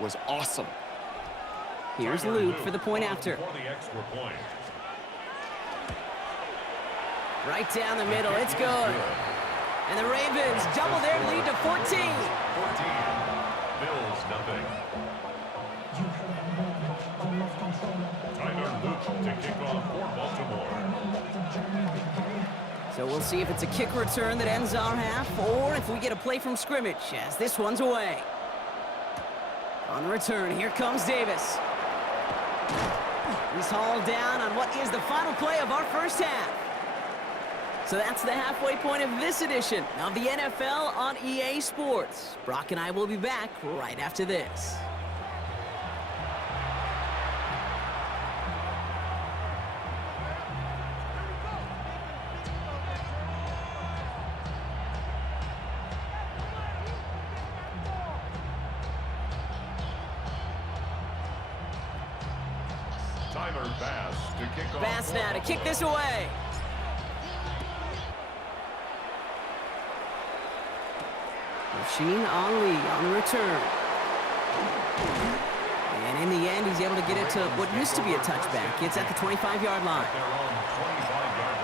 was awesome. Here's Luke for the point after. Right down the middle, it's good. And the Ravens double their lead to 14. 14. Bills nothing. Tyler Luke to kick off for Baltimore. So we'll see if it's a kick return that ends our half, or if we get a play from scrimmage, as this one's away. On the return, here comes Davis. He's hauled down on what is the final play of our first half. So that's the halfway point of this edition of the NFL on EA Sports. Brock and I will be back right after this. Tyler Bass to kick off. Bass now to kick this away. Rasheen Ali on the return. And in the end, he's able to get it to what used to be a touchback. It's at the 25-yard line. They're on 25-yard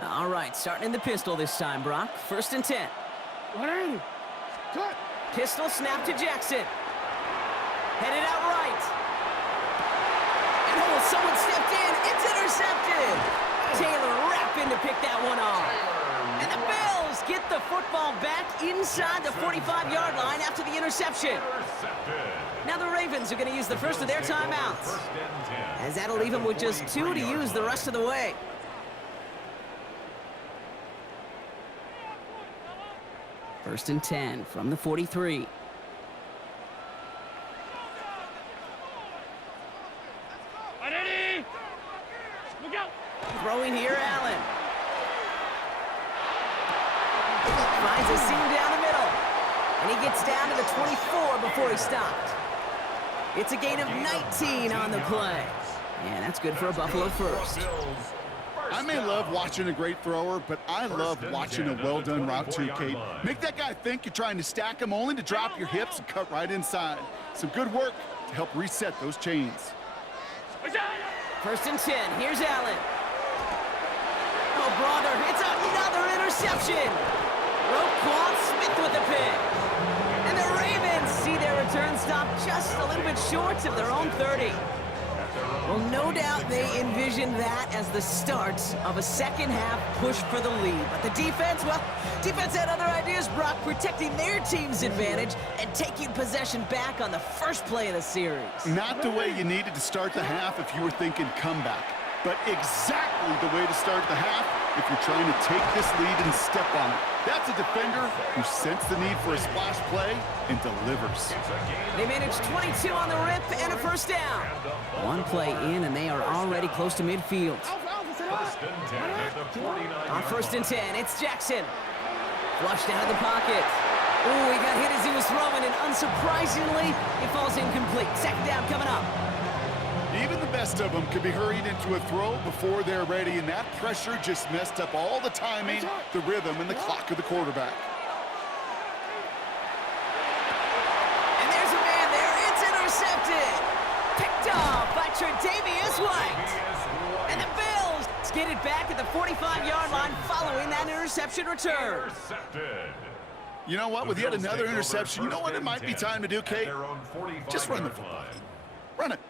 line. All right, starting in the pistol this time, Brock. 1st and 10. Pistol snap to Jackson. Headed out right. And oh, someone stepped in. It's intercepted. Taylor rapping to pick that one off. And the Bills get the football back inside the 45-yard line after the interception. Now the Ravens are going to use the first of their timeouts, as that'll leave them with just 2 to use the rest of the way. First and 10 from the 43. Throwing here, Allen. Finds a seam down the middle. And he gets down to the 24 before he stopped. It's a gain of 19 on the play. And that's good for a Buffalo first. I may love watching a great thrower, but I love watching a well-done route too, Kate. Make that guy think you're trying to stack him, only to drop your hips and cut right inside. Some good work to help reset those chains. 1st and 10. Here's Allen. Oh, brother, it's another interception. Roquan Smith with the pick. And the Ravens see their return stop just a little bit short of their own 30. Well, no doubt they envisioned that as the start of a second-half push for the lead. But the defense, well, defense had other ideas, Brock, protecting their team's advantage and taking possession back on the first play of the series. Not the way you needed to start the half if you were thinking comeback, but exactly the way to start the half if you're trying to take this lead and step on it. That's a defender who sensed the need for a splash play and delivers. They managed 22 on the rip and a first down. One play in, and they are already close to midfield. On 1st and 10, it's Jackson. Flushed out of the pocket. Oh, he got hit as he was throwing, and unsurprisingly, it falls incomplete. 2nd down coming up. Even the best of them could be hurried into a throw before they're ready, and that pressure just messed up all the timing, the rhythm, and the clock of the quarterback. And there's a man there. It's intercepted. Picked off by Tre'Davious White. And the Bills get it back at the 45-yard line following that interception return. You know what? With yet another interception, you know what it might be time to do, Kate? Just run the football. Run it.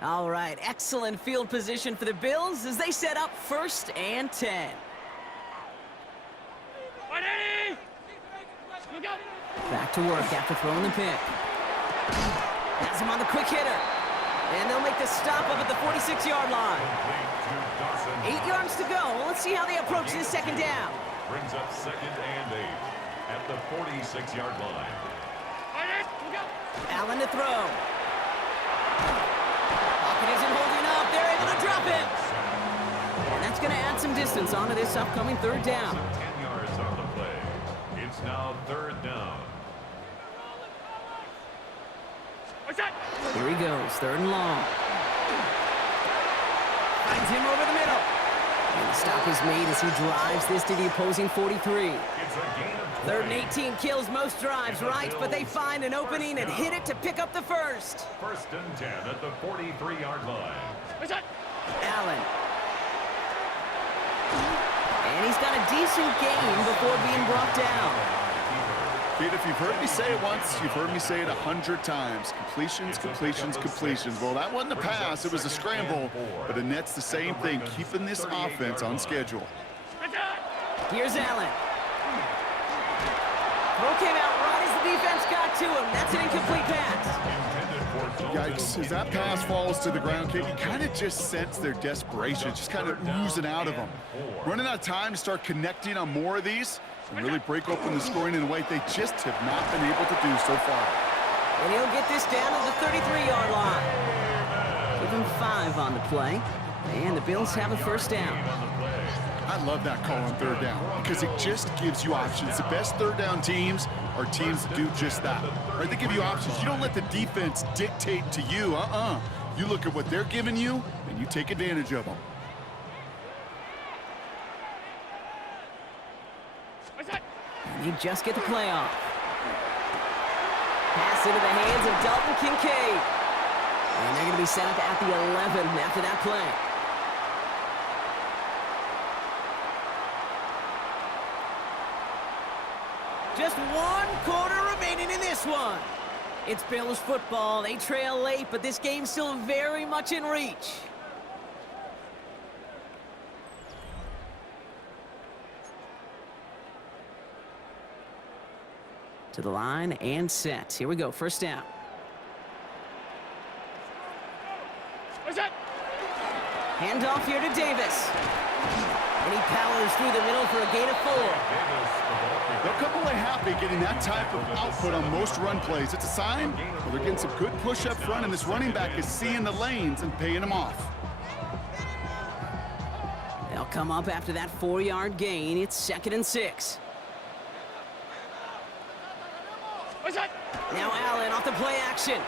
All right, excellent field position for the Bills as they set up 1st and 10. Back to work after throwing the pick. Has him on the quick hitter. And they'll make the stop up at the 46-yard line. 8 yards to go. Well, let's see how they approach this 2nd down. Brings up 2nd and 8 at the 46-yard line. Allen to throw. Pocket isn't holding up. They're able to drop it. And that's going to add some distance onto this upcoming 3rd down. 10 yards on the play. It's now 3rd down. Here he goes, 3rd and long. Finds him over the middle. And the stop is made as he drives this to the opposing 43. 3rd and 18 kills most drives, right? But they find an opening and hit it to pick up the first. 1st and 10 at the 43-yard line. Allen. And he's got a decent gain before being brought down. Kid, if you've heard me say it once, you've heard me say it 100 times. Completions, completions, completions. Well, that wasn't a pass. It was a scramble. But it nets the same thing, keeping this offense on schedule. Here's Allen. Throw came out right as the defense got to him. That's an incomplete pass. Yikes, as that pass falls to the ground, kid, you kind of just sense their desperation, just kind of oozing out of them. Running out of time to start connecting on more of these and really break open the scoring in a way they just have not been able to do so far. And he'll get this down to the 33-yard line. Give him 5 on the play. And the Bills have a 1st down. I love that call on 3rd down because it just gives you options. The best 3rd down teams are teams that do just that. Right? They give you options. You don't let the defense dictate to you. You look at what they're giving you, and you take advantage of them. And you just get the play off. Pass into the hands of Dalton Kincaid. And they're going to be set up at the 11 after that play. Just 1 quarter remaining in this one. It's Bills football. They trail late, but this game's still very much in reach. To the line and set. Here we go, 1st down. Handoff here to Davis. And he powers through the middle for a gain of 4. They'll come away happy getting that type of output on most run plays. It's a sign well, they're getting some good push up front, and this running back is seeing the lanes and paying them off. They'll come up after that 4-yard gain. It's 2nd and 6. Now Allen off the play action.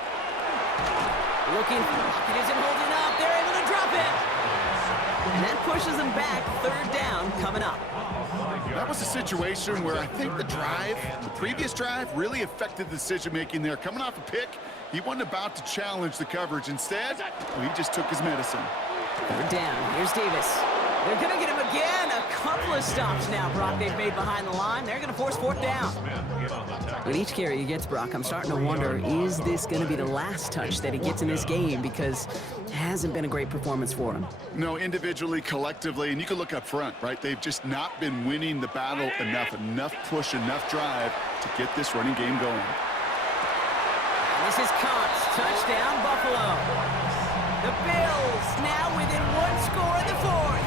Looking, pocket isn't holding up. They're able to drop it. And that pushes them back. 3rd down coming up. That was a situation where I think the previous drive, really affected the decision-making there. Coming off a pick, he wasn't about to challenge the coverage. Instead, well, he just took his medicine. 3rd down. Here's Davis. They're going to get him again. A couple of stops now, Brock, they've made behind the line. They're going to force 4th down. With each carry he gets, Brock, I'm starting to wonder, is this going to be the last touch that he gets in this game? Because it hasn't been a great performance for him. No, individually, collectively, and you can look up front, right? They've just not been winning the battle enough push, enough drive to get this running game going. This is Cox. Touchdown, Buffalo. The Bills now within 1 score in the 4th.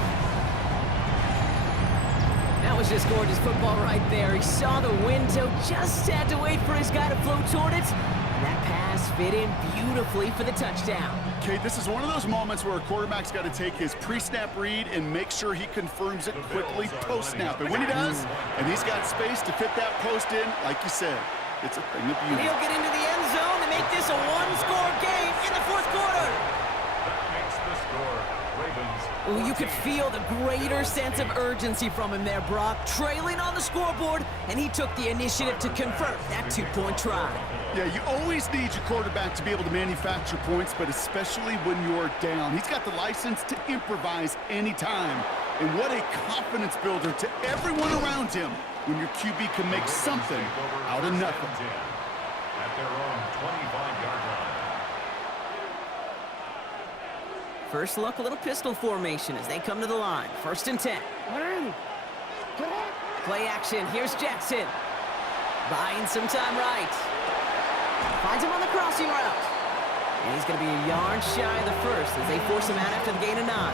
That was just gorgeous football right there. He saw the window, just had to wait for his guy to float toward it. And that pass fit in beautifully for the touchdown. Okay, this is one of those moments where a quarterback's got to take his pre-snap read and make sure he confirms it quickly post-snap. And when he does, and he's got space to fit that post in, like you said, it's a thing of beauty. He'll get into the end zone to make this a 1-score game in the 4th quarter. That makes the score Ravens. Well, you could feel the greater sense of urgency from him there, Brock. Trailing on the scoreboard, and he took the initiative to convert that 2-point try. Yeah, you always need your quarterback to be able to manufacture points, but especially when you're down. He's got the license to improvise anytime. And what a confidence builder to everyone around him when your QB can make something out of nothing. At their own 25-yard line. First look, a little pistol formation as they come to the line. 1st and 10. Play action. Here's Jackson. Buying some time right. Finds him on the crossing route. And he's going to be a yard shy of the 1st as they force him out after the gain of 9.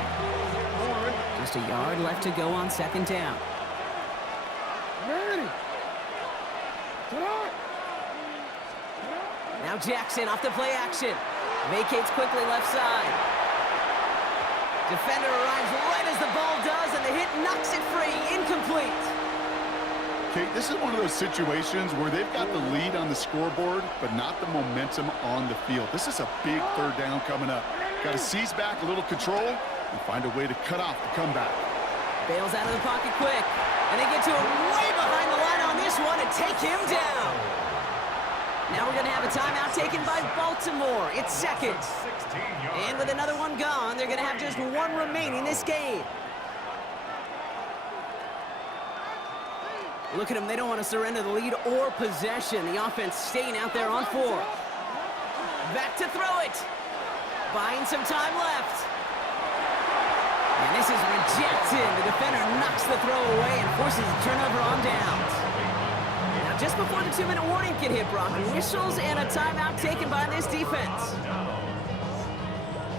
Just a yard left to go on 2nd down. Now Jackson off the play action. Vacates quickly left side. Defender arrives right as the ball does, and the hit knocks it free. Incomplete. Kate, this is one of those situations where they've got the lead on the scoreboard, but not the momentum on the field. This is a big third down coming up. Got to seize back a little control and find a way to cut off the comeback. Bails out of the pocket quick. And they get to him way behind the line on this one and take him down. Now we're going to have a timeout taken by Baltimore. It's second. And with another one gone, they're going to have just one remaining this game. Look at them. They don't want to surrender the lead or possession. The offense staying out there on fourth. Back to throw it. Buying some time left. And this is rejected. The defender knocks the throw away and forces a turnover on downs. Now, just before the 2-minute warning can hit, Brock, whistles and a timeout taken by this defense.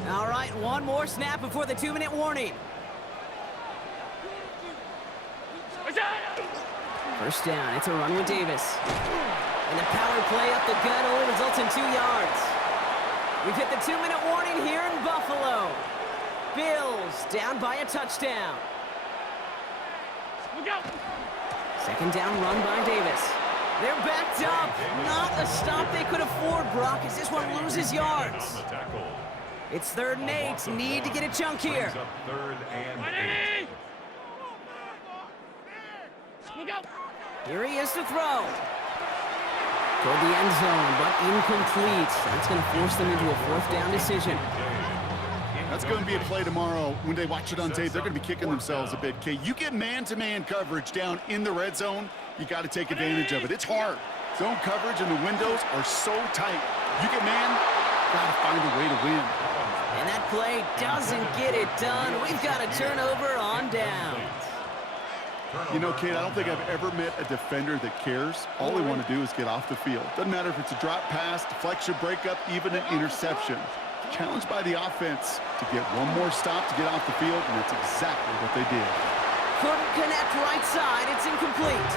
All right, one more snap before the 2-minute warning. First down, it's a run with Davis. And the power play up the gut only results in 2 yards. We've hit the 2-minute warning here in Buffalo. Bills down by a touchdown. Second down run by Davis. They're backed up. Not a stop they could afford, Brock, as this one loses yards. It's 3rd and 8. Need to get a chunk here. Here he is to throw. Toward the end zone, but incomplete. That's going to force them into a 4th down decision. That's going to be a play tomorrow. When they watch it on tape, they're going to be kicking themselves a bit. Okay, you get man-to-man coverage down in the red zone, you got to take advantage of it. It's hard. Zone coverage and the windows are so tight. You get man, got to find a way to win. And that play doesn't get it done. We've got a turnover on down. You know, Kate, I don't think I've ever met a defender that cares. All they want to do is get off the field. Doesn't matter if it's a drop pass, deflection, breakup, even an interception. Challenged by the offense to get one more stop to get off the field, and that's exactly what they did. Couldn't connect right side. It's incomplete.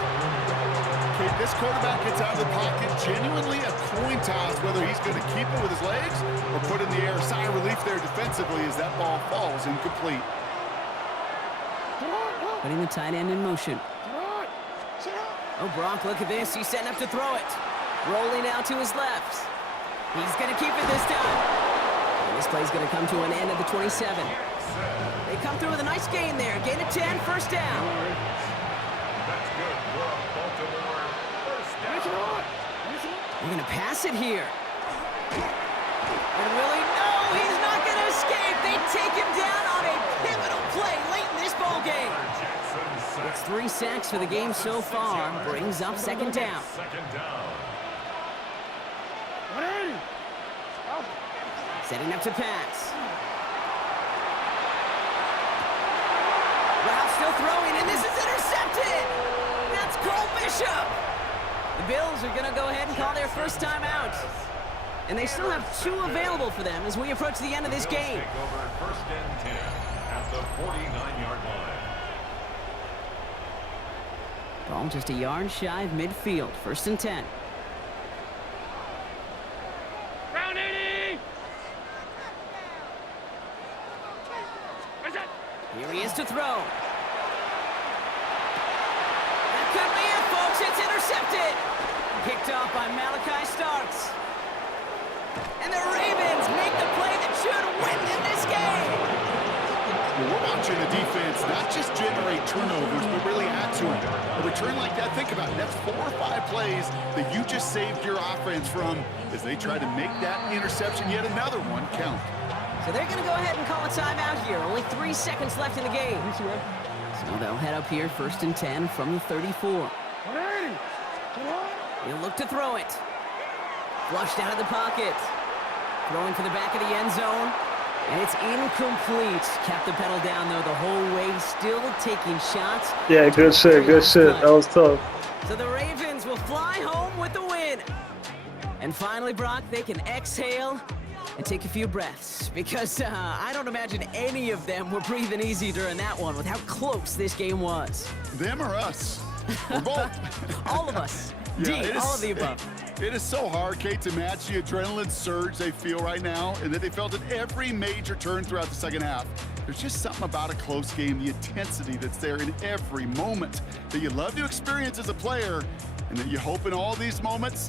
Kate, this quarterback gets out of the pocket, genuinely a coin toss, whether he's going to keep it with his legs or put it in the air. Sigh of relief there defensively as that ball falls incomplete. Putting the tight end in motion. Oh, Brock, look at this. He's setting up to throw it. Rolling out to his left. He's going to keep it this time. And this play's going to come to an end at the 27. They come through with a nice gain there. Gain of 10, first down. We're going to pass it here. And really, no, he's not going to escape. They take him down on a pivotal play late in this ball game. It's 3 sacks for the game so far. Brings up second down. Setting up to pass. Route still throwing, and this is intercepted. That's Cole Bishop. The Bills are going to go ahead and call their first time out. And they still have 2 available for them as we approach the end of this game. First and 10 at the 49-yard line. Ball just a yard shy of midfield. First and 10. Round 80. Here he is to throw. That could be it, folks. It's intercepted. Picked off by Malachi Starks. And the Ravens make the play that should win them this game. Well, we're watching the defense not just generate turnovers, but really add to them. A return like that, think about it. That's 4 or 5 plays that you just saved your offense from as they try to make that interception, yet another one, count. So they're going to go ahead and call a timeout here. Only 3 seconds left in the game. So they'll head up here, first and 10 from the 34. He'll look to throw it. Flushed out of the pocket. Throwing for the back of the end zone. And it's incomplete. Kept the pedal down, though, the whole way. Still taking shots. Yeah, good shit, good shit. That was tough. So the Ravens will fly home with the win. And finally, Brock, they can exhale and take a few breaths. Because I don't imagine any of them were breathing easy during that one with how close this game was. Them or us? We're both. All of us. Yeah, D, all of the above. It is so hard, Kate, to match the adrenaline surge they feel right now and that they felt at every major turn throughout the second half. There's just something about a close game, the intensity that's there in every moment that you love to experience as a player, and that you hope in all these moments